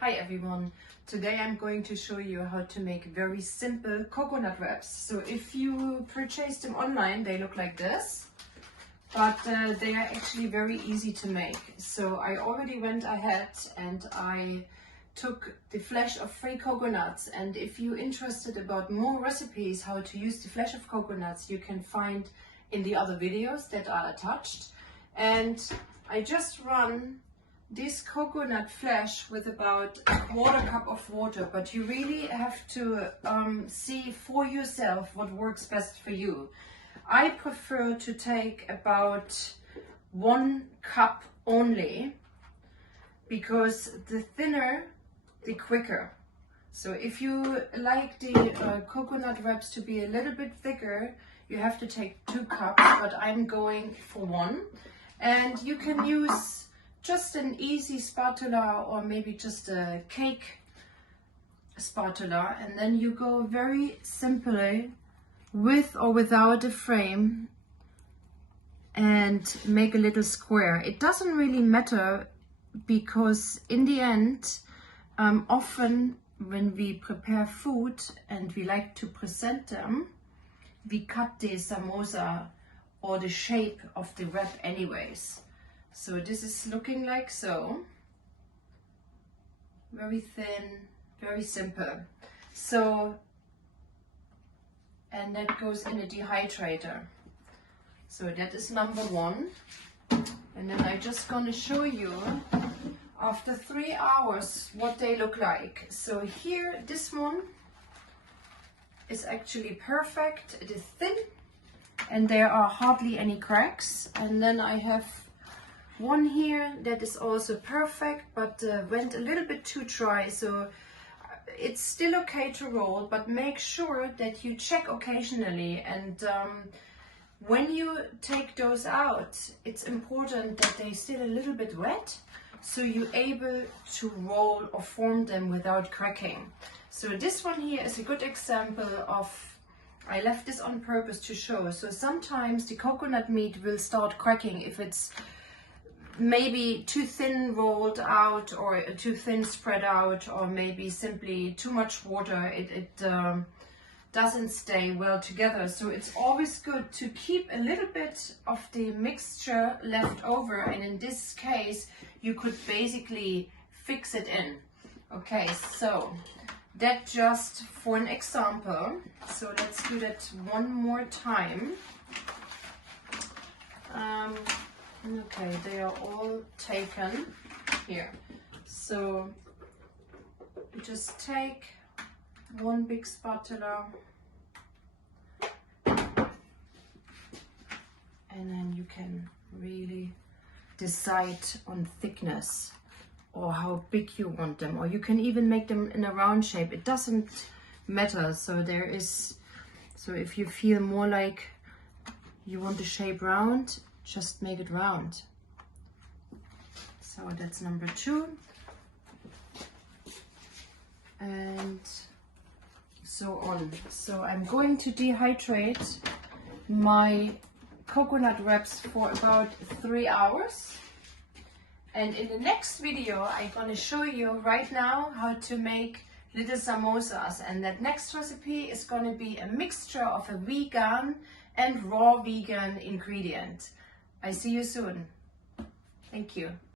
Hi everyone, today I'm going to show you how to make very simple coconut wraps. So if you purchase them online, they look like this, but they are actually very easy to make. So I already went ahead and I took the flesh of 3 coconuts, and if you're interested about more recipes how to use the flesh of coconuts, you can find in the other videos that are attached. And I just run this coconut flesh with about a quarter cup of water, but you really have to see for yourself what works best for you. I prefer to take about 1 cup only, because the thinner the quicker. So if you like the coconut wraps to be a little bit thicker, you have to take 2 cups, but I'm going for 1. And you can use just an easy spatula or maybe just a cake spatula, and then you go very simply with or without a frame and make a little square. It doesn't really matter, because in the end often when we prepare food and we like to present them, we cut the samosa or the shape of the wrap anyways. So this is looking like so, very thin, very simple. So, and that goes in a dehydrator. So that is number 1. And then I'm just gonna show you after 3 hours what they look like. So here, this one is actually perfect. It is thin and there are hardly any cracks. And then I have one here that is also perfect, but went a little bit too dry, so it's still okay to roll, but make sure that you check occasionally. And when you take those out, it's important that they still a little bit wet, so you're able to roll or form them without cracking. So this one here is a good example of, I left this on purpose to show. So sometimes the coconut meat will start cracking if it's maybe too thin rolled out, or too thin spread out, or maybe simply too much water. It doesn't stay well together. So it's always good to keep a little bit of the mixture left over, and in this case you could basically fix it in. Okay, so that just for an example. So let's do that one more time. Okay, they are all taken here. So you just take one big spatula, and then you can really decide on thickness or how big you want them, or you can even make them in a round shape. It doesn't matter. So there is, so if you feel more like you want the shape round, just make it round. So that's number 2. And so on. So I'm going to dehydrate my coconut wraps for about 3 hours. And in the next video, I'm going to show you right now how to make little samosas. And that next recipe is going to be a mixture of a vegan and raw vegan ingredient. I see you soon. Thank you.